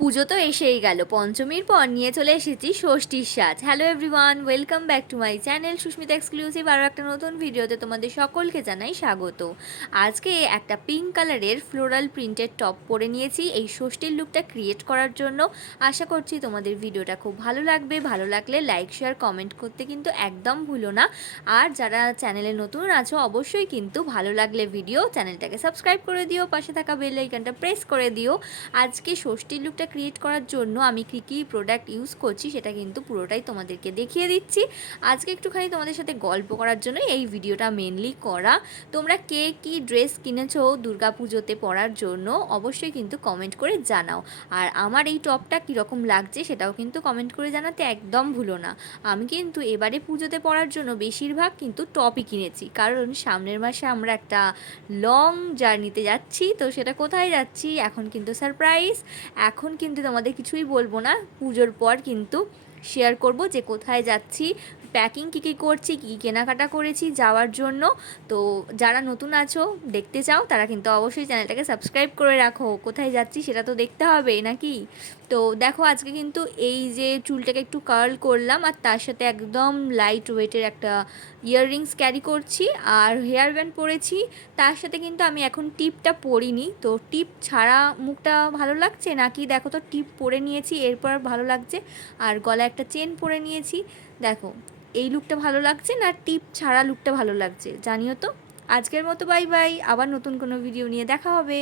পুজো তো এসেই গেল, পঞ্চমীর পর নিয়ে চলে এসেছি ষষ্ঠীর সাজ। Hello everyone, welcome back to my channel Susmita exclusive. আরও একটা নতুন ভিডিওতে তোমাদের সকলকে জানাই স্বাগত। আজকে একটা পিঙ্ক কালারের ফ্লোরাল প্রিন্টেড টপ পরে নিয়েছি এই ষষ্ঠীর লুকটা ক্রিয়েট করার জন্য। আশা করছি তোমাদের ভিডিওটা খুব ভালো লাগবে। ভালো লাগলে লাইক শেয়ার কমেন্ট করতে কিন্তু একদম ভুলো না। আর যারা চ্যানেলে নতুন আছো অবশ্যই কিন্তু ভালো লাগলে চ্যানেলটাকে সাবস্ক্রাইব করে দিও, পাশে থাকা বেল আইকনটা প্রেস করে দিও। আজকে ষষ্ঠীর লুকটা ক্রিয়েট করার জন্য আমি কী প্রোডাক্ট ইউজ করছি সেটা কিন্তু পুরোটাই তোমাদেরকে দেখিয়ে দিচ্ছি। আজকে একটুখানি তোমাদের সাথে গল্প করার জন্য এই ভিডিওটা মেনলি করা। তোমরা কে কী ড্রেস কিনেছো দুর্গা পুজোতে পরার জন্য অবশ্যই কিন্তু কমেন্ট করে জানাও। আর আমার এই টপটা কীরকম লাগছে সেটাও কিন্তু কমেন্ট করে জানাতে একদম ভুলো না। আমি কিন্তু এবারে পুজোতে পরার জন্য বেশিরভাগ কিন্তু টপই কিনেছি, কারণ সামনের মাসে আমরা একটা লং জার্নিতে যাচ্ছি। তো সেটা কোথায় যাচ্ছি এখন কিন্তু সারপ্রাইজ। এখন কিন্তু তোমাদের কিছুই বলবো না, পুজোর পর কিন্তু শেয়ার করব যে কোথায় যাচ্ছি, প্যাকিং কী করছি, কী কেনাকাটা করেছি যাওয়ার জন্য। তো যারা নতুন আছো দেখতে চাও তারা কিন্তু অবশ্যই চ্যানেলটাকে সাবস্ক্রাইব করে রাখো। কোথায় যাচ্ছি সেটা তো দেখতে হবে নাকি। তো দেখো আজকে কিন্তু এই যে চুলটাকে একটু কার্ল করলাম, আর তার সাথে একদম লাইট ওয়েটের একটা ইয়াররিংস ক্যারি করছি, আর হেয়ার ব্যান্ড পরেছি। তার সাথে কিন্তু আমি এখন টিপটা পরিনি। তো টিপ ছাড়া মুখটা ভালো লাগছে নাকি দেখো তো, টিপ পরে নিয়েছি এরপর ভালো লাগছে। আর গলায় একটা চেন পরে নিয়েছি। দেখো এই লুকটা ভালো লাগছে না টিপ ছাড়া লুকটা ভালো লাগছে জানিও তো। আজকের মতো বাই বাই, আবার নতুন কোনো ভিডিও নিয়ে দেখা হবে।